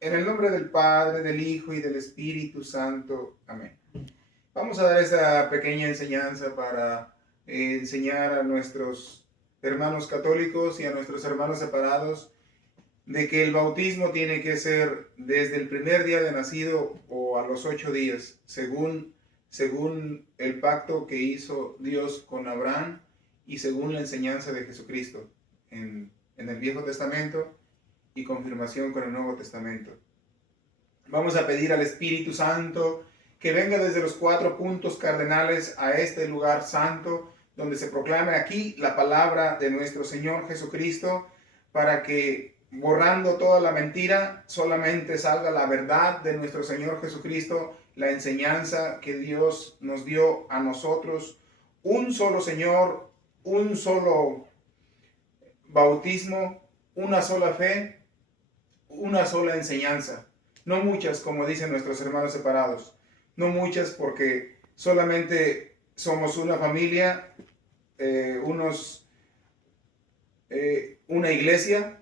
En el nombre del Padre, del Hijo y del Espíritu Santo. Amén. Vamos a dar esta pequeña enseñanza para enseñar a nuestros hermanos católicos y a nuestros hermanos separados de que el bautismo tiene que ser desde el primer día de nacido o a los 8 días, según el pacto que hizo Dios con Abraham y según la enseñanza de Jesucristo en el Viejo Testamento y confirmación con el Nuevo Testamento. Vamos a pedir al Espíritu Santo que venga desde los 4 puntos cardenales a este lugar santo, donde se proclame aquí la palabra de nuestro Señor Jesucristo, para que, borrando toda la mentira, solamente salga la verdad de nuestro Señor Jesucristo, la enseñanza que Dios nos dio a nosotros, un solo Señor, un solo bautismo, una sola fe, una sola enseñanza. No muchas, como dicen nuestros hermanos separados. No muchas porque solamente somos una familia, una iglesia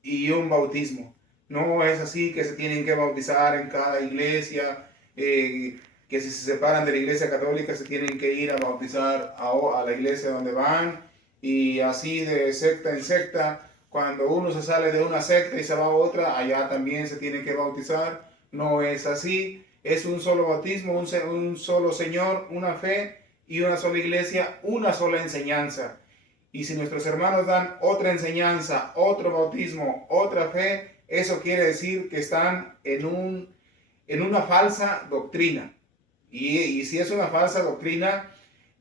y un bautismo. No es así que se tienen que bautizar en cada iglesia, que si se separan de la iglesia católica se tienen que ir a bautizar a la iglesia donde van, y así de secta en secta. Cuando uno se sale de una secta y se va a otra, allá también se tiene que bautizar. No es así. Es un solo bautismo, un solo Señor, una fe y una sola iglesia, una sola enseñanza. Y si nuestros hermanos dan otra enseñanza, otro bautismo, otra fe, eso quiere decir que están en una falsa doctrina. Y si es una falsa doctrina,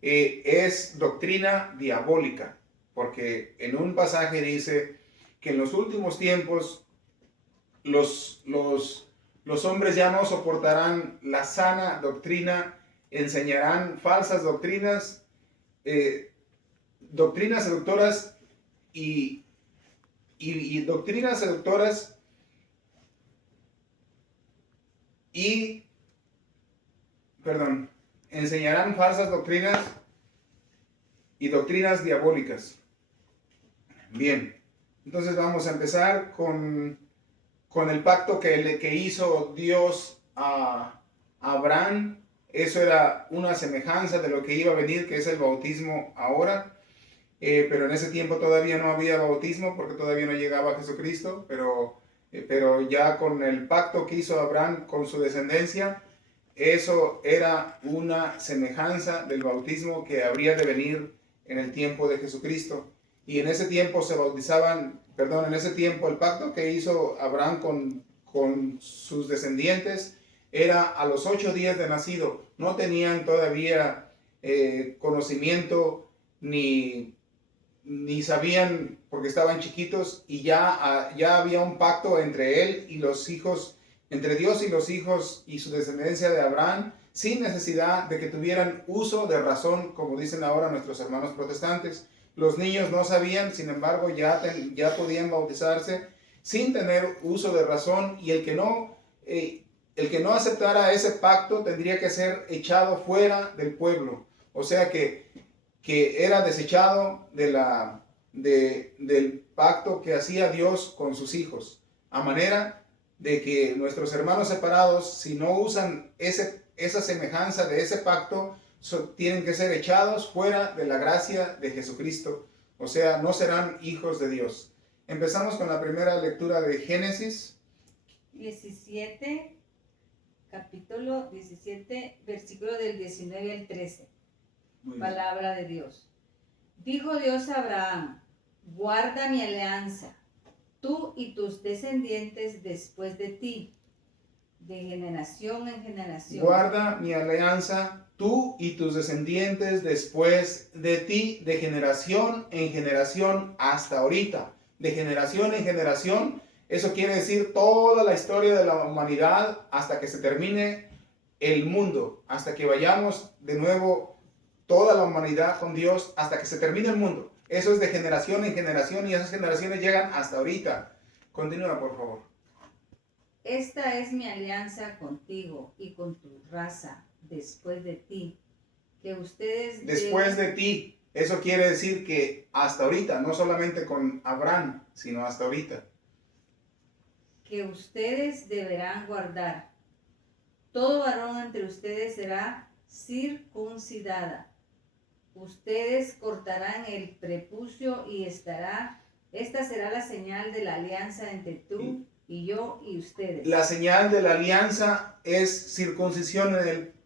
es doctrina diabólica, porque en un pasaje dice que en los últimos tiempos los hombres ya no soportarán la sana doctrina, enseñarán falsas doctrinas, doctrinas seductoras y doctrinas seductoras y, perdón, enseñarán falsas doctrinas y doctrinas diabólicas. Bien, entonces vamos a empezar con el pacto que hizo Dios a Abraham. Eso era una semejanza de lo que iba a venir, que es el bautismo ahora. Pero en ese tiempo todavía no había bautismo porque todavía no llegaba Jesucristo, pero ya con el pacto que hizo Abraham con su descendencia, eso era una semejanza del bautismo que habría de venir en el tiempo de Jesucristo. Y en ese tiempo se bautizaban, perdón, en ese tiempo el pacto que hizo Abraham con sus descendientes era a los 8 días de nacido. No tenían todavía conocimiento ni sabían porque estaban chiquitos, y ya había un pacto entre él y los hijos, entre Dios y los hijos y su descendencia de Abraham, sin necesidad de que tuvieran uso de razón, como dicen ahora nuestros hermanos protestantes. Los niños no sabían, sin embargo, ya podían bautizarse sin tener uso de razón, y el que no aceptara ese pacto tendría que ser echado fuera del pueblo. O sea que era desechado del pacto que hacía Dios con sus hijos. A manera de que nuestros hermanos separados, si no usan esa semejanza de ese pacto, tienen que ser echados fuera de la gracia de Jesucristo. O sea, no serán hijos de Dios. Empezamos con la primera lectura de Génesis 17, capítulo 17, versículo del 19 al 13. Palabra de Dios. Dijo Dios a Abraham: guarda mi alianza, tú y tus descendientes después de ti, de generación en generación. Guarda mi alianza, tú y tus descendientes después de ti, de generación en generación hasta ahorita. De generación en generación, eso quiere decir toda la historia de la humanidad hasta que se termine el mundo, hasta que vayamos de nuevo toda la humanidad con Dios, hasta que se termine el mundo. Eso es de generación en generación, y esas generaciones llegan hasta ahorita. Continúa, por favor. Esta es mi alianza contigo y con tu raza después de ti, que ustedes... Después de ti, eso quiere decir que hasta ahorita, no solamente con Abraham, sino hasta ahorita. que ustedes deberán guardar. Todo varón entre ustedes será circuncidada. Ustedes cortarán el prepucio y esta será la señal de la alianza entre tú y yo y ustedes. La señal de la alianza es circuncisión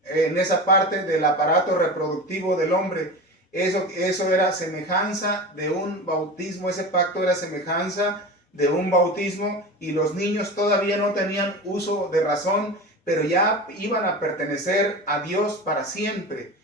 en esa parte del aparato reproductivo del hombre. Eso era semejanza de un bautismo, ese pacto era semejanza de un bautismo, y los niños todavía no tenían uso de razón, pero ya iban a pertenecer a Dios para siempre.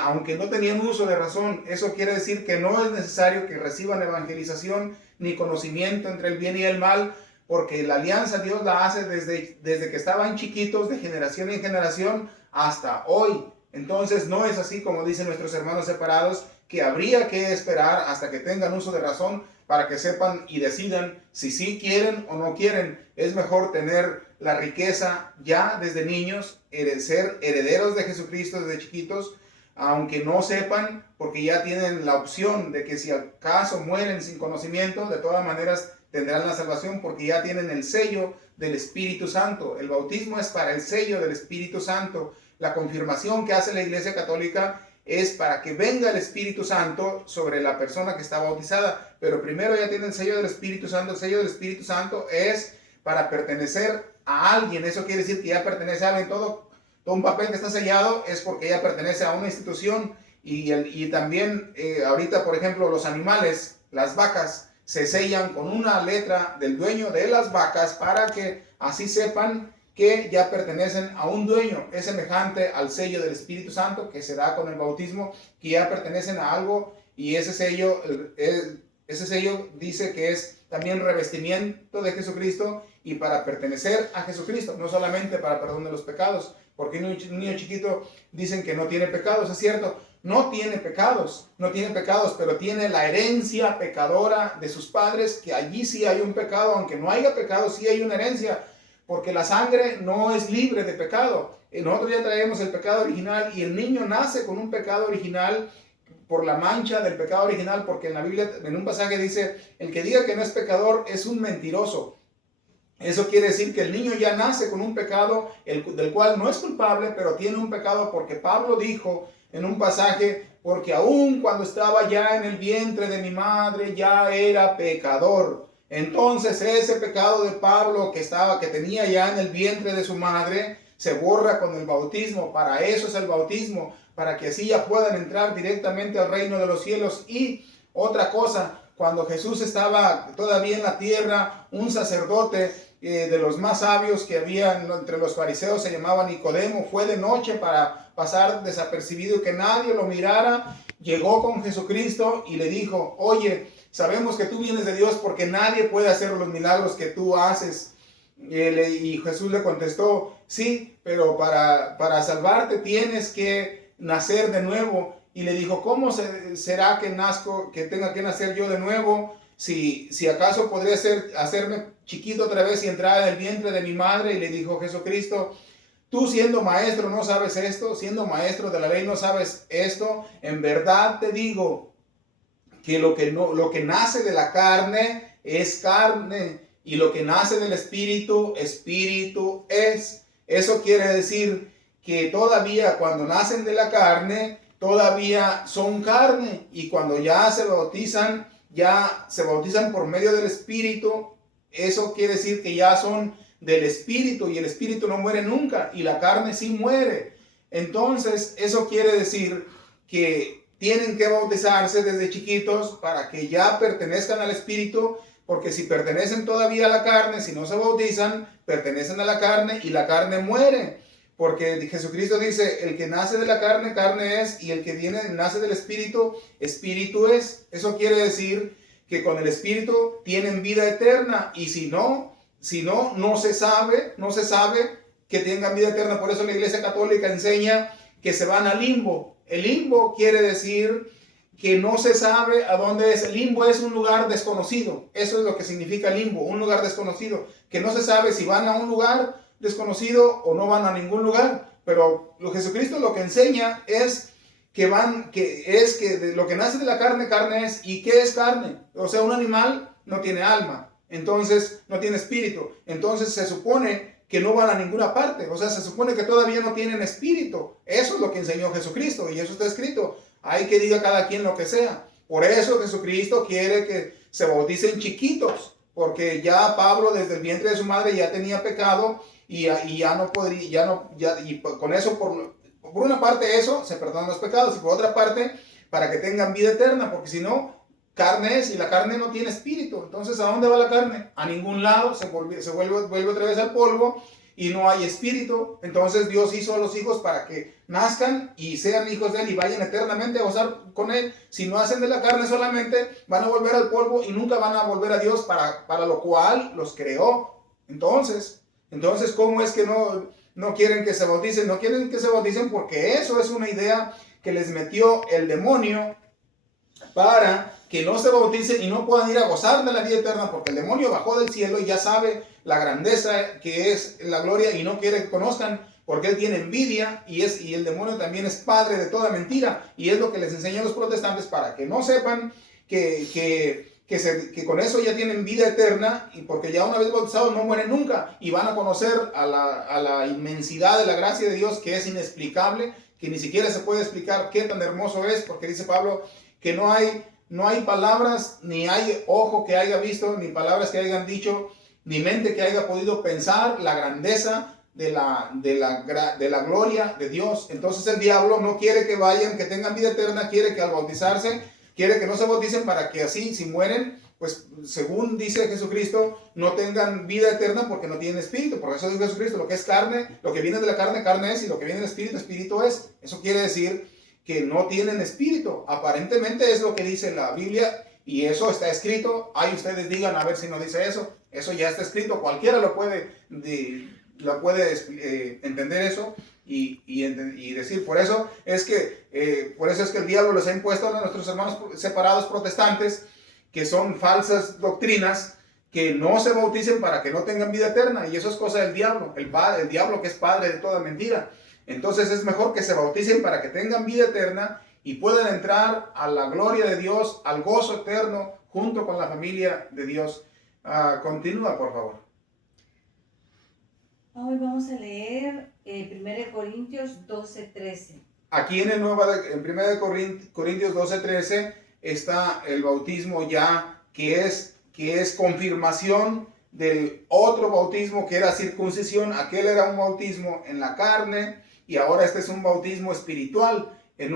Aunque no tenían uso de razón, eso quiere decir que no es necesario que reciban evangelización ni conocimiento entre el bien y el mal, porque la alianza Dios la hace desde que estaban chiquitos, de generación en generación hasta hoy. Entonces no es así como dicen nuestros hermanos separados, que habría que esperar hasta que tengan uso de razón para que sepan y decidan si sí quieren o no quieren. Es mejor tener la riqueza ya desde niños, ser herederos de Jesucristo desde chiquitos, aunque no sepan, porque ya tienen la opción de que si acaso mueren sin conocimiento, de todas maneras tendrán la salvación, porque ya tienen el sello del Espíritu Santo. El bautismo es para el sello del Espíritu Santo. La confirmación que hace la Iglesia Católica es para que venga el Espíritu Santo sobre la persona que está bautizada, pero primero ya tiene el sello del Espíritu Santo. El sello del Espíritu Santo es para pertenecer a alguien. Eso quiere decir que ya pertenece a alguien. Todo un papel que está sellado es porque ya pertenece a una institución. Y también ahorita, por ejemplo, los animales, las vacas, se sellan con una letra del dueño de las vacas para que así sepan que ya pertenecen a un dueño. Es semejante al sello del Espíritu Santo que se da con el bautismo, que ya pertenecen a algo, y ese sello dice que es también revestimiento de Jesucristo, y para pertenecer a Jesucristo, no solamente para perdón de los pecados, porque un niño chiquito dicen que no tiene pecados. Es cierto, no tiene pecados, pero tiene la herencia pecadora de sus padres, que allí sí hay un pecado. Aunque no haya pecado, sí hay una herencia, porque la sangre no es libre de pecado. Nosotros ya traemos el pecado original, y el niño nace con un pecado original por la mancha del pecado original, porque en la Biblia, en un pasaje dice, el que diga que no es pecador es un mentiroso. Eso quiere decir que el niño ya nace con un pecado del cual no es culpable, pero tiene un pecado, porque Pablo dijo en un pasaje, porque aún cuando estaba ya en el vientre de mi madre ya era pecador. Entonces ese pecado de Pablo que tenía ya en el vientre de su madre se borra con el bautismo. Para eso es el bautismo, para que así ya puedan entrar directamente al reino de los cielos. Y otra cosa, cuando Jesús estaba todavía en la tierra, un sacerdote de los más sabios que había entre los fariseos, se llamaba Nicodemo, fue de noche para pasar desapercibido y que nadie lo mirara. Llegó con Jesucristo y le dijo, oye, sabemos que tú vienes de Dios, porque nadie puede hacer los milagros que tú haces. Y Jesús le contestó, sí, pero para salvarte tienes que nacer de nuevo. Y le dijo, ¿cómo será que tenga que nacer yo de nuevo? Si acaso podría hacerme chiquito otra vez y entrar en el vientre de mi madre. Y le dijo Jesucristo, tú siendo maestro no sabes esto, siendo maestro de la ley no sabes esto. En verdad te digo que lo que nace de la carne es carne, y lo que nace del espíritu, espíritu es. Eso quiere decir que todavía cuando nacen de la carne, todavía son carne, y cuando ya se bautizan por medio del Espíritu. Eso quiere decir que ya son del Espíritu, y el Espíritu no muere nunca, y la carne sí muere. Entonces eso quiere decir que tienen que bautizarse desde chiquitos para que ya pertenezcan al Espíritu, porque si pertenecen todavía a la carne, si no se bautizan, pertenecen a la carne, y la carne muere. Porque Jesucristo dice, el que nace de la carne, carne es, y el que nace del Espíritu, Espíritu es. Eso quiere decir que con el Espíritu tienen vida eterna, y si no se sabe que tengan vida eterna. Por eso la Iglesia Católica enseña que se van al limbo. El limbo quiere decir que no se sabe a dónde es. El limbo es un lugar desconocido. Eso es lo que significa limbo, un lugar desconocido, que no se sabe si van a un lugar desconocido o no van a ningún lugar. Pero Jesucristo lo que enseña es que lo que nace de la carne, carne es. ¿Y qué es carne? O sea, un animal no tiene alma. entonces no tiene espíritu. Entonces se supone que no van a ninguna parte. O sea, se supone que todavía no tienen espíritu. Eso es lo que enseñó Jesucristo y eso está escrito. Hay que diga cada quien lo que sea. Por eso Jesucristo quiere que se bauticen chiquitos, porque ya Pablo desde el vientre de su madre ya tenía pecado y ya no podría, y con eso, por una parte eso, se perdonan los pecados, y por otra parte, para que tengan vida eterna, porque si no, carne es, y la carne no tiene espíritu. Entonces, ¿a dónde va la carne? A ningún lado, vuelve otra vez al polvo, y no hay espíritu. Entonces Dios hizo a los hijos para que nazcan y sean hijos de Él y vayan eternamente a gozar con Él. Si no hacen de la carne solamente, van a volver al polvo y nunca van a volver a Dios para lo cual los creó. Entonces, ¿cómo es que no quieren que se bauticen? No quieren que se bauticen porque eso es una idea que les metió el demonio para que no se bauticen y no puedan ir a gozar de la vida eterna, porque el demonio bajó del cielo y ya sabe la grandeza que es la gloria y no quiere que conozcan, porque él tiene envidia y el demonio también es padre de toda mentira, y es lo que les enseñan los protestantes para que no sepan que con eso ya tienen vida eterna, y porque ya una vez bautizados no mueren nunca y van a conocer a la inmensidad de la gracia de Dios, que es inexplicable, que ni siquiera se puede explicar qué tan hermoso es, porque dice Pablo que no hay palabras, ni hay ojo que haya visto, ni palabras que hayan dicho, ni mente que haya podido pensar la grandeza de la gloria de Dios. Entonces el diablo no quiere que vayan, que tengan vida eterna, quiere que al bautizarse, quiere que no se bauticen para que así, si mueren, pues según dice Jesucristo, no tengan vida eterna porque no tienen espíritu. Por eso dice Jesucristo, lo que es carne, lo que viene de la carne, carne es, y lo que viene del espíritu, espíritu es. Eso quiere decir que no tienen espíritu. Aparentemente es lo que dice la Biblia, y eso está escrito. Ahí ustedes digan a ver si no dice eso. Eso ya está escrito. Cualquiera lo puede entender eso y decir. Por eso es que el diablo les ha impuesto a nuestros hermanos separados protestantes, que son falsas doctrinas, que no se bauticen para que no tengan vida eterna. Y eso es cosa del diablo. El diablo, que es padre de toda mentira. Entonces es mejor que se bauticen para que tengan vida eterna y puedan entrar a la gloria de Dios, al gozo eterno, junto con la familia de Dios. Continúa, por favor. Hoy vamos a leer 1 Corintios 12:13. Aquí en 1 Corintios 12:13 está el bautismo ya, que es confirmación del otro bautismo, que era circuncisión. Aquel era un bautismo en la carne, y ahora este es un bautismo espiritual. En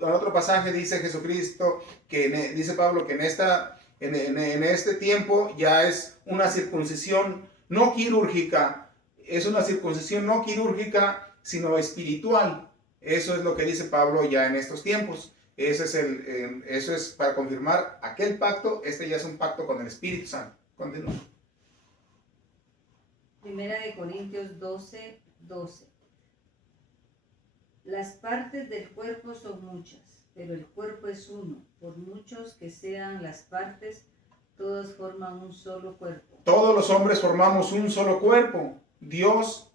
otro pasaje dice Jesucristo, dice Pablo, que en este tiempo ya es una circuncisión no quirúrgica, es una circuncisión no quirúrgica, sino espiritual. Eso es lo que dice Pablo ya en estos tiempos. Eso es para confirmar aquel pacto. Este ya es un pacto con el Espíritu Santo. Continúa. 1 Corintios 12:12. Las partes del cuerpo son muchas, pero el cuerpo es uno. Por muchos que sean las partes, todos forman un solo cuerpo. Todos los hombres formamos un solo cuerpo. Dios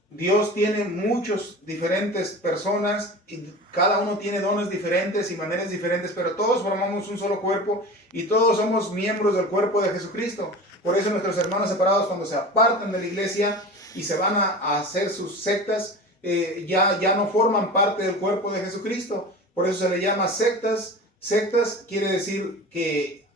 tiene muchos diferentes personas, y cada uno tiene dones diferentes y maneras diferentes, pero todos formamos un solo cuerpo y todos somos miembros del cuerpo de Jesucristo. Por eso nuestros hermanos separados, cuando se apartan de la iglesia y se van a hacer sus sectas, ya no forman parte del cuerpo de Jesucristo. Por eso se le llama sectas. Sectas quiere decir que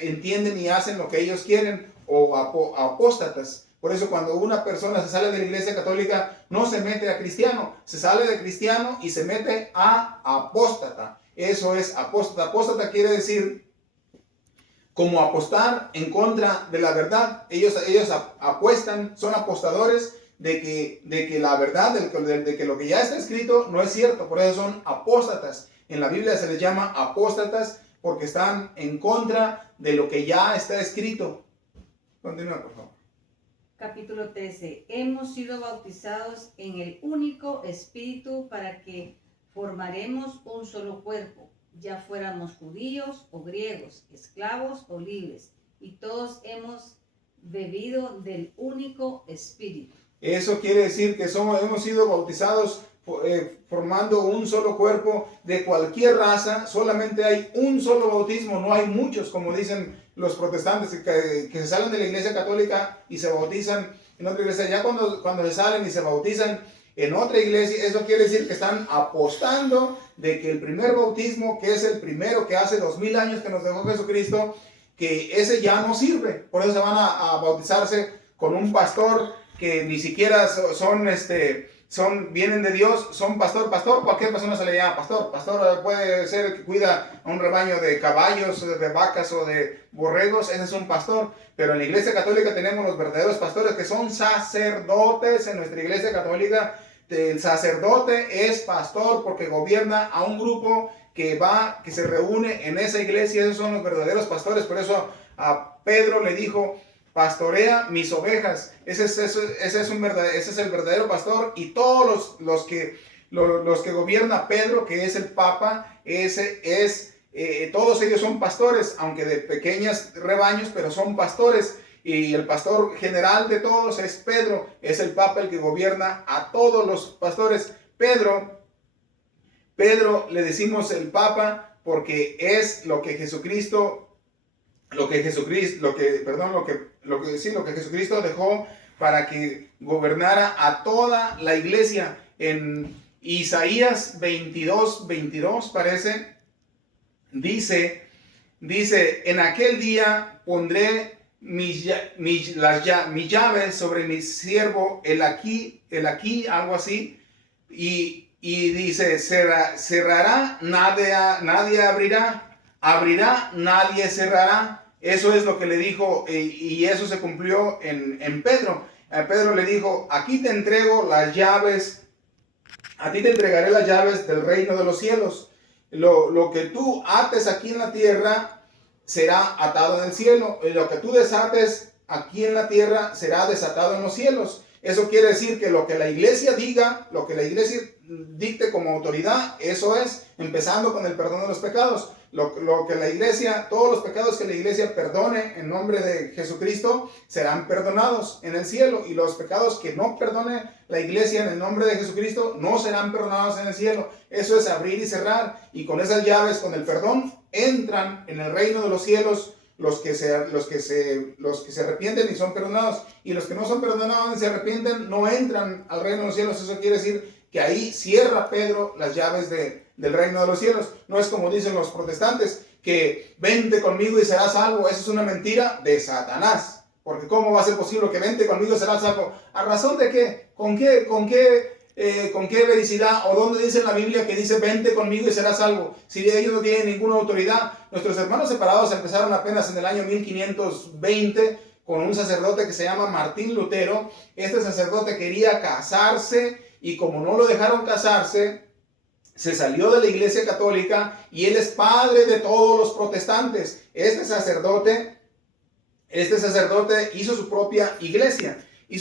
entienden y hacen lo que ellos quieren, o apóstatas. Por eso cuando una persona se sale de la iglesia católica, no se mete a cristiano, se sale de cristiano y se mete a apóstata. Eso es apóstata. Apóstata quiere decir como apostar en contra de la verdad. Ellos apuestan, son apostadores de que la verdad, de que lo que ya está escrito no es cierto. Por eso son apóstatas. En la Biblia se les llama apóstatas porque están en contra de lo que ya está escrito. Continúa, por favor. Capítulo 13. Hemos sido bautizados en el único Espíritu para que formaremos un solo cuerpo, ya fuéramos judíos o griegos, esclavos o libres, y todos hemos bebido del único Espíritu. Eso quiere decir que hemos sido bautizados formando un solo cuerpo de cualquier raza. Solamente hay un solo bautismo, no hay muchos, como dicen los protestantes que se salen de la iglesia católica y se bautizan en otra iglesia. Ya cuando se salen y se bautizan en otra iglesia, eso quiere decir que están apostando de que el primer bautismo, que es el primero que hace 2000 años que nos dejó Jesucristo, que ese ya no sirve. Por eso se van a bautizarse con un pastor que ni siquiera vienen de Dios, son pastor, cualquier persona se le llama pastor puede ser el que cuida a un rebaño de caballos, de vacas o de borregos, ese es un pastor, pero en la iglesia católica tenemos los verdaderos pastores que son sacerdotes. En nuestra iglesia católica el sacerdote es pastor porque gobierna a un grupo que se reúne en esa iglesia. Esos son los verdaderos pastores. Por eso a Pedro le dijo: pastorea mis ovejas. Ese es el verdadero pastor. Y todos los que gobierna Pedro, que es el Papa, todos ellos son pastores, aunque de pequeños rebaños, pero son pastores. Y el pastor general de todos es Pedro, es el Papa el que gobierna a todos los pastores. Pedro le decimos el Papa porque es lo que Jesucristo dejó para que gobernara a toda la iglesia. En Isaías 22 parece, dice, en aquel día pondré mis llaves sobre mi siervo, el aquí, algo así, y dice, cerrará, nadie abrirá, nadie cerrará. Eso es lo que le dijo, y eso se cumplió en Pedro. A Pedro le dijo: aquí te entrego las llaves, a ti te entregaré las llaves del reino de los cielos. Lo que tú ates aquí en la tierra será atado en el cielo, y lo que tú desates aquí en la tierra será desatado en los cielos. Eso quiere decir que lo que la iglesia diga, lo que la iglesia dicte como autoridad, eso es, empezando con el perdón de los pecados. Lo que la iglesia, todos los pecados que la iglesia perdone en nombre de Jesucristo serán perdonados en el cielo, y los pecados que no perdone la iglesia en el nombre de Jesucristo no serán perdonados en el cielo. Eso es abrir y cerrar, y con esas llaves, con el perdón, entran en el reino de los cielos los que se arrepienten y son perdonados, y los que no son perdonados y se arrepienten no entran al reino de los cielos. Eso quiere decir que ahí cierra Pedro las llaves del reino de los cielos. No es como dicen los protestantes, que vente conmigo y serás salvo. Eso es una mentira de Satanás, porque ¿cómo va a ser posible que vente conmigo y serás salvo? ¿A razón de qué? ¿Con qué vericidad? ¿O dónde dice en la Biblia que dice vente conmigo y serás salvo? Si ellos no tienen ninguna autoridad. Nuestros hermanos separados empezaron apenas en el año 1520 con un sacerdote que se llama Martín Lutero. Este sacerdote quería casarse, y como no lo dejaron casarse, se salió de la iglesia católica, y él es padre de todos los protestantes. Este sacerdote hizo su propia iglesia, y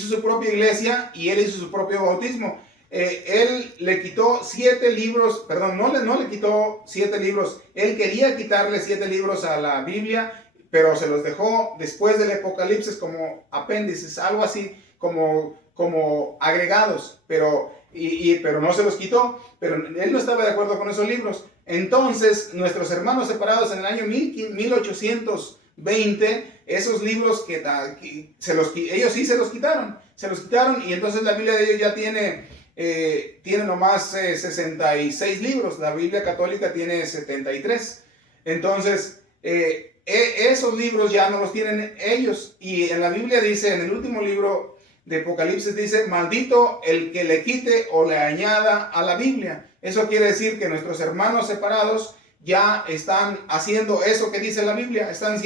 él hizo su propio bautismo. Él le quitó 7 libros, perdón, no le quitó 7 libros, él quería quitarle 7 libros a la Biblia, pero se los dejó después del Apocalipsis como apéndices, algo así, como agregados, pero no se los quitó. Pero él no estaba de acuerdo con esos libros. Entonces nuestros hermanos separados en el año 1820, esos libros ellos sí se los quitaron, y entonces la Biblia de ellos ya tiene nomás 66 libros. La Biblia católica tiene 73. Entonces esos libros ya no los tienen ellos, y en la Biblia dice, en el último libro de Apocalipsis dice: maldito el que le quite o le añada a la Biblia. Eso quiere decir que nuestros hermanos separados ya están haciendo eso que dice la Biblia, están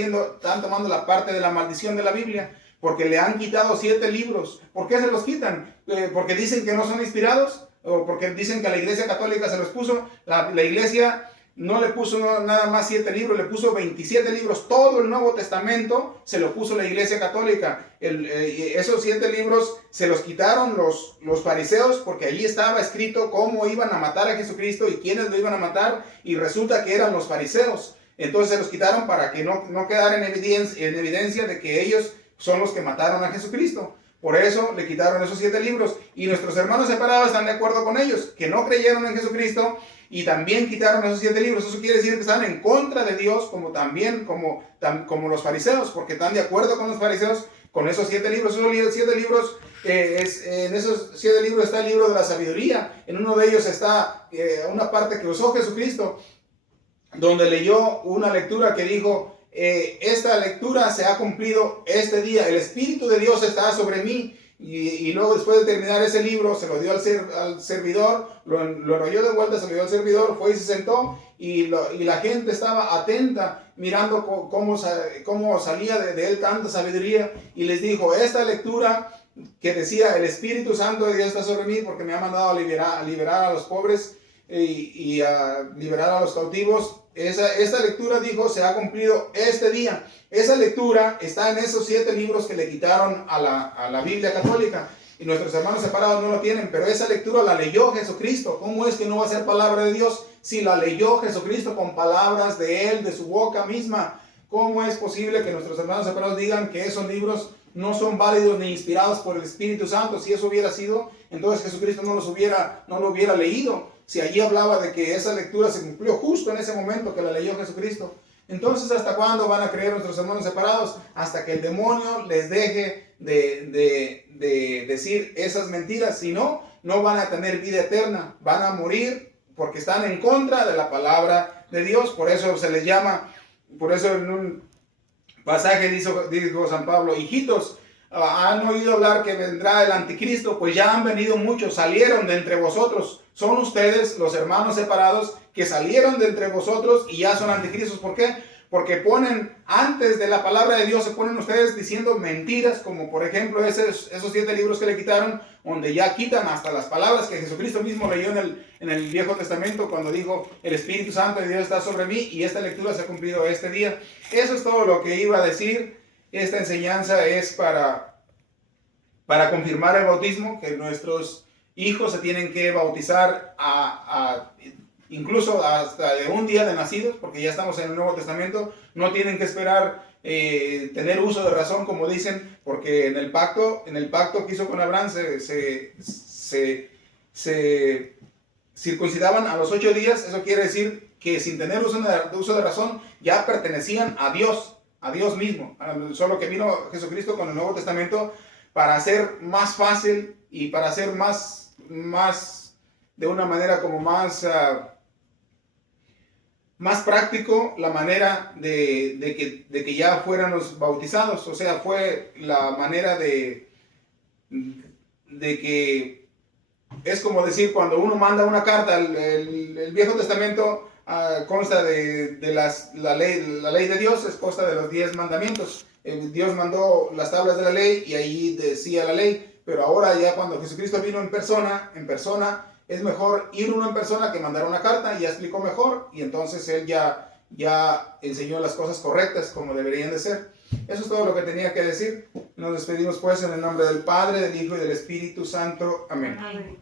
tomando la parte de la maldición de la Biblia, porque le han quitado 7 libros. ¿Por qué se los quitan? ¿Porque dicen que no son inspirados? ¿O porque dicen que la iglesia católica se los puso? La iglesia no le puso nada más 7 libros, le puso 27 libros. Todo el Nuevo Testamento se lo puso la iglesia católica. Esos 7 libros se los quitaron los fariseos, porque allí estaba escrito cómo iban a matar a Jesucristo y quiénes lo iban a matar, y resulta que eran los fariseos. Entonces se los quitaron para que no quedara en evidencia de que ellos son los que mataron a Jesucristo. Por eso le quitaron esos 7 libros. Y nuestros hermanos separados están de acuerdo con ellos, que no creyeron en Jesucristo y también quitaron esos 7 libros. Eso quiere decir que están en contra de Dios, como también como los fariseos, porque están de acuerdo con los fariseos con esos 7 libros. Esos 7 libros, en esos 7 libros está el libro de la sabiduría. En uno de ellos está una parte que usó Jesucristo, donde leyó una lectura que dijo, esta lectura se ha cumplido este día, el Espíritu de Dios está sobre mí. Y luego, después de terminar ese libro, se lo dio al servidor, lo enrolló de vuelta, se lo dio al servidor, fue y se sentó, y la gente estaba atenta mirando cómo salía de él tanta sabiduría, y les dijo, esta lectura que decía, el Espíritu Santo de Dios está sobre mí porque me ha mandado a liberar a los pobres y a liberar a los cautivos. Esta lectura, dijo, se ha cumplido este día. Esa lectura está en esos 7 libros que le quitaron a la Biblia católica. Y nuestros hermanos separados no lo tienen, pero esa lectura la leyó Jesucristo. ¿Cómo es que no va a ser palabra de Dios si la leyó Jesucristo con palabras de Él, de su boca misma? ¿Cómo es posible que nuestros hermanos separados digan que esos libros no son válidos ni inspirados por el Espíritu Santo? Si eso hubiera sido, entonces Jesucristo no lo hubiera leído. Si allí hablaba de que esa lectura se cumplió justo en ese momento que la leyó Jesucristo. Entonces, ¿hasta cuándo van a creer nuestros hermanos separados? Hasta que el demonio les deje de decir esas mentiras. Si no, no van a tener vida eterna. Van a morir porque están en contra de la palabra de Dios. Por eso se les llama, por eso en un pasaje dijo San Pablo, hijitos, han oído hablar que vendrá el anticristo, pues ya han venido muchos, salieron de entre vosotros. Son ustedes los hermanos separados que salieron de entre vosotros y ya son anticristos. ¿Por qué? Porque ponen, antes de la palabra de Dios, se ponen ustedes diciendo mentiras, como por ejemplo esos 7 libros que le quitaron, donde ya quitan hasta las palabras que Jesucristo mismo leyó en el Viejo Testamento, cuando dijo, el Espíritu Santo de Dios está sobre mí, y esta lectura se ha cumplido este día. Eso es todo lo que iba a decir. Esta enseñanza es para confirmar el bautismo, que nuestros hijos se tienen que bautizar incluso hasta de un día de nacidos, porque ya estamos en el Nuevo Testamento. No tienen que esperar tener uso de razón, como dicen, porque en el pacto que hizo con Abraham se circuncidaban a los 8 días. Eso quiere decir que sin tener uso de razón ya pertenecían a Dios mismo. Solo que vino Jesucristo con el Nuevo Testamento para hacer más fácil y para hacer más de una manera como más práctico la manera de que ya fueran los bautizados. O sea, fue la manera de que es como decir, cuando uno manda una carta, el Viejo Testamento consta de la ley de Dios, consta de los 10 mandamientos. Dios mandó las tablas de la ley y ahí decía la ley, pero ahora ya cuando Jesucristo vino en persona, es mejor ir uno en persona que mandar una carta, y ya explicó mejor, y entonces Él ya enseñó las cosas correctas como deberían de ser. Eso es todo lo que tenía que decir. Nos despedimos pues en el nombre del Padre, del Hijo y del Espíritu Santo. Amén. Amén.